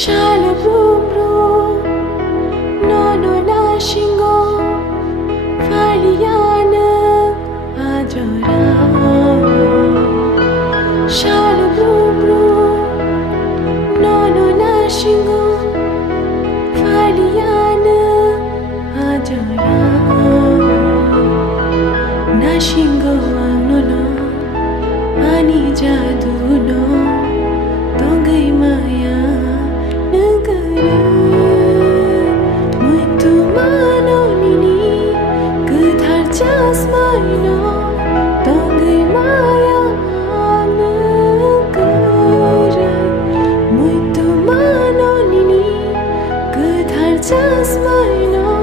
Shala brum brum, no no na shingo, Faliana ajora. Shala brum brum, no no na shingo, Faliana ajora. Na shingo no no, ani jadu no, tongai maya. Just mine.